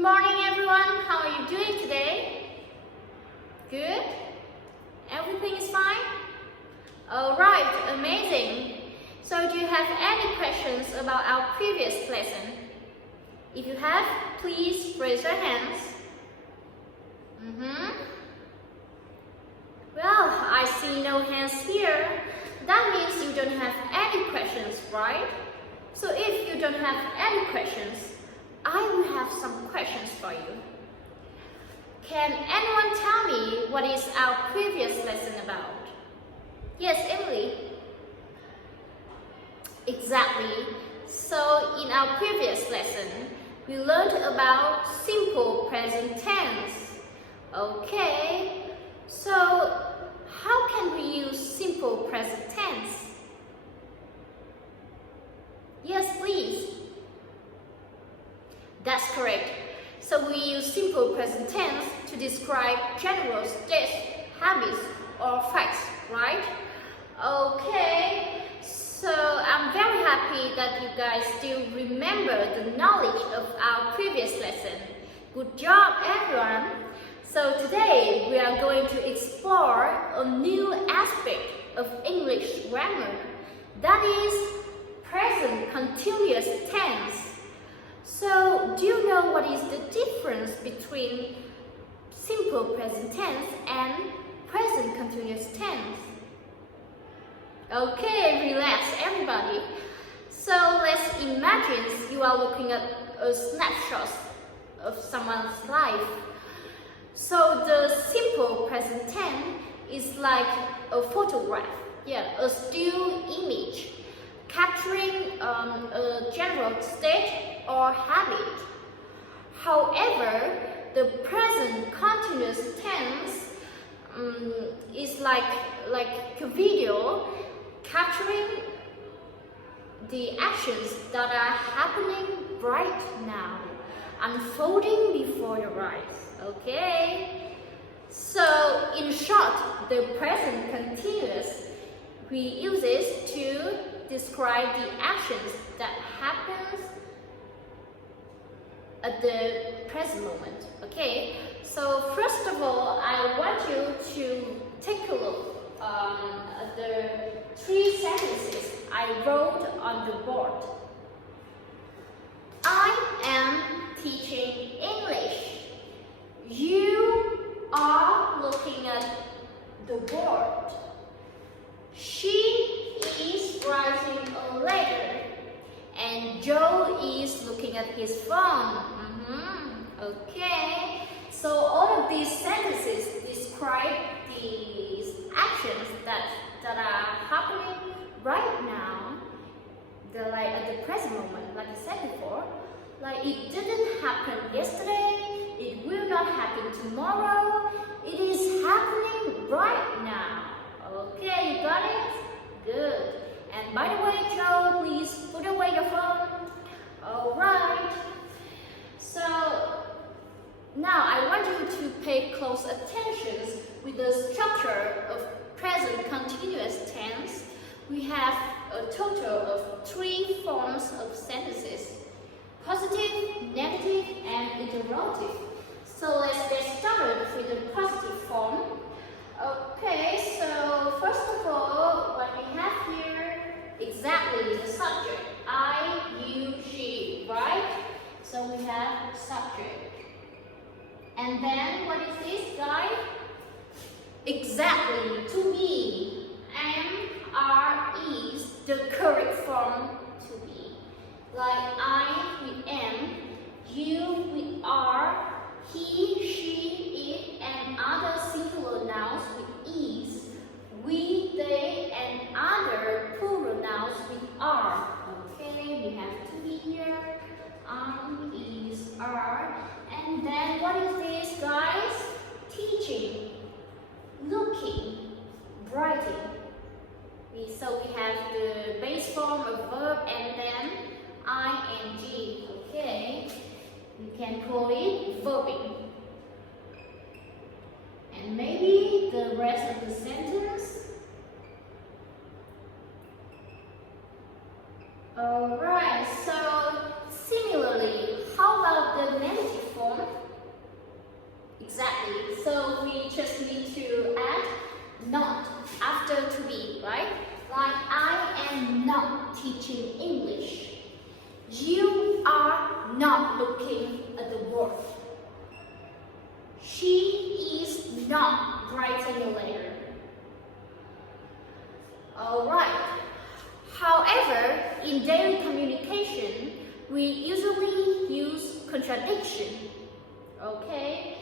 Good morning everyone, how are you doing today? Good? Everything is fine? Alright, amazing. So do you have any questions about our previous lesson? If you have, please raise your hands. Well, I see no hands here. That means you don't have any questions, right? So if you don't have any questions, I will have some questions for you. Can anyone tell me what is our previous lesson about? Yes, Emily. Exactly. So in our previous lesson, we learned about simple present tense. Okay, so how can we use simple present tense? Yes, please. That's correct. So we use simple present tense to describe general states, habits, or facts, right? Okay, so I'm very happy that you guys still remember the knowledge of our previous lesson. Good job, everyone! So today we are going to explore a new aspect of English grammar, that is present continuous tense. So, do you know what is the difference between simple present tense and present continuous tense? Okay, relax everybody. So, let's imagine you are looking at a snapshot of someone's life. So, the simple present tense is like a photograph, a still image, capturing a general state or habit. However, the present continuous tense is like a video capturing the actions that are happening right now, unfolding before your eyes. Okay? So, in short, the present continuous we use it to describe the actions that happens at the present moment. Okay, so first of all, I want you to take a look at the 3 sentences I wrote on the board. I am teaching English. You are looking at the board. She is writing a letter. And Joe is looking at his phone. Okay, so all of these sentences describe these actions that are happening right now, like at the present moment, like I said before. Like it didn't happen yesterday, it will not happen tomorrow, it is happening right now. Okay, you got it? Good. And by the way, Joe, please put away your phone. Alright. So, now I want you to pay close attention with the structure of present continuous tense. We have a total of 3 forms of sentences: positive, negative, and interrogative. So let's get started with the positive form. Okay, so first of all, what we have here, exactly the subject, I, you, she, right? So we have subject. And then what is this, guys? Exactly, to be. Am, are, is the correct form to be. Like I with am, you with are, he, she, it, and other singular nouns with is, we, they, and other plural nouns with are. Okay, we have to be here, is, are, and then what is this, guys? Teaching, looking, writing. So we have the base form of verb and then ing. Okay, we can call it verbing. And maybe the rest of the sentence. Alright, so similarly, how about the negative form? not writing a letter. Alright. However, in daily communication, we usually use contradiction. Okay?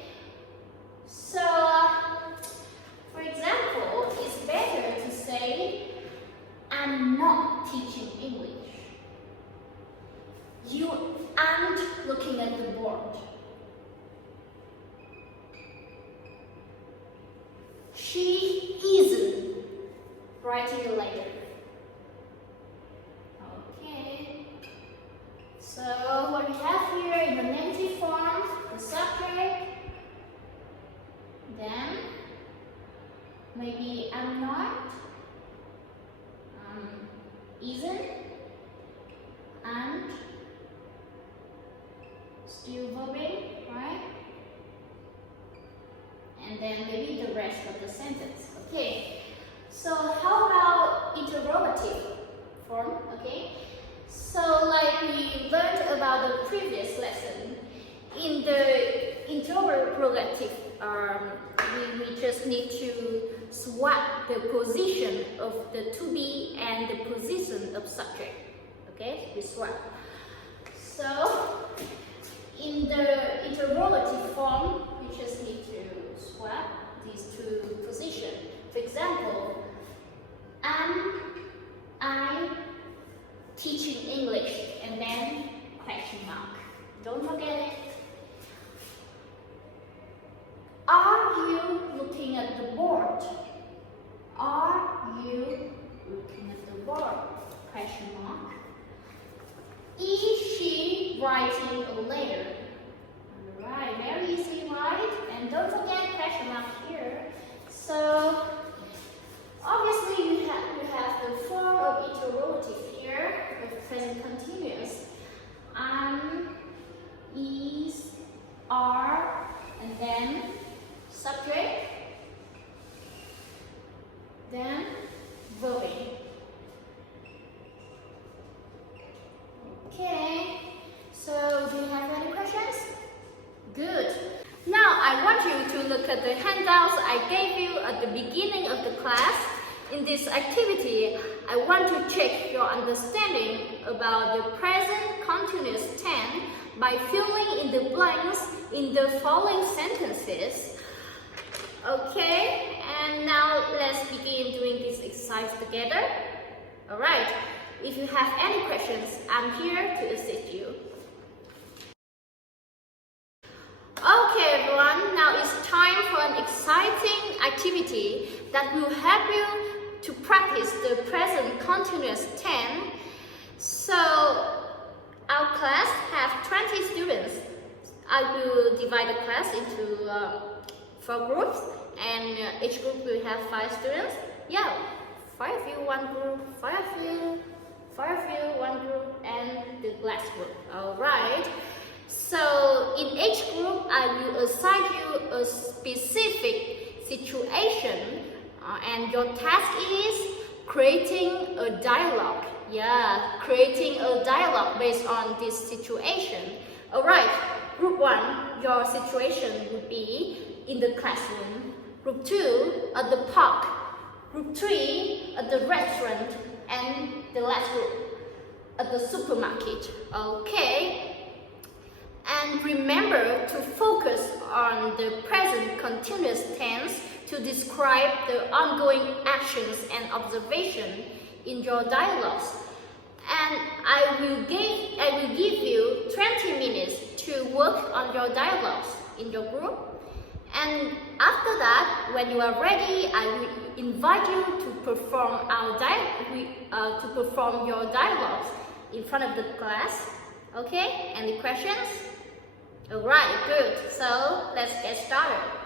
So, for example, it's better to say, I'm not teaching English. You aren't looking at the board. She isn't writing a letter. Okay. So what we have here in the negative form, the subject, then maybe I'm not, isn't, and still verbing, right? And then maybe the rest of the sentence. Okay. So how about interrogative form? Okay. So like we learned about the previous lesson, in the interrogative, we just need to swap the position of the to be and the position of subject. Okay, we swap. So in the interrogative form, we just need to swap these two positions. For example, am I teaching English? And then question mark. Don't forget it. Are you looking at the board? Are you looking at the board? Question mark. Is she writing a letter? Alright, very easy, right? And don't forget question mark here. So obviously you have the form of interrogative here of present continuous. Is, are, and then subject, then verbing. Okay, so do you have any questions? Good. Now I want you to look at the handouts I gave you at the beginning of the class. In this activity, I want to check your understanding about the present continuous tense by filling in the blanks in the following sentences. Okay, and now let's begin doing this exercise together. Alright, if you have any questions, I'm here to assist you. Okay everyone, now it's time for an exciting activity that will help you to practice the present continuous tense. So our class have 20 students. I will divide the class into 4 groups, and each group will have 5 students. Yeah, 5 of you one group, 5 of you one group, and the last group. Alright. So in each group, I will assign you a specific situation, and your task is creating a dialogue. Yeah, creating a dialogue based on this situation. Alright, group 1, your situation would be in the classroom. Group 2, at the park. Group 3, at the restaurant. And the last group, at the supermarket. Okay. And remember to focus on the present continuous tense to describe the ongoing actions and observation in your dialogues. And I will give you 20 minutes to work on your dialogues in your group. And after that, when you are ready, I will invite you to perform your dialogues in front of the class. Okay? Any questions? Alright, good. So let's get started.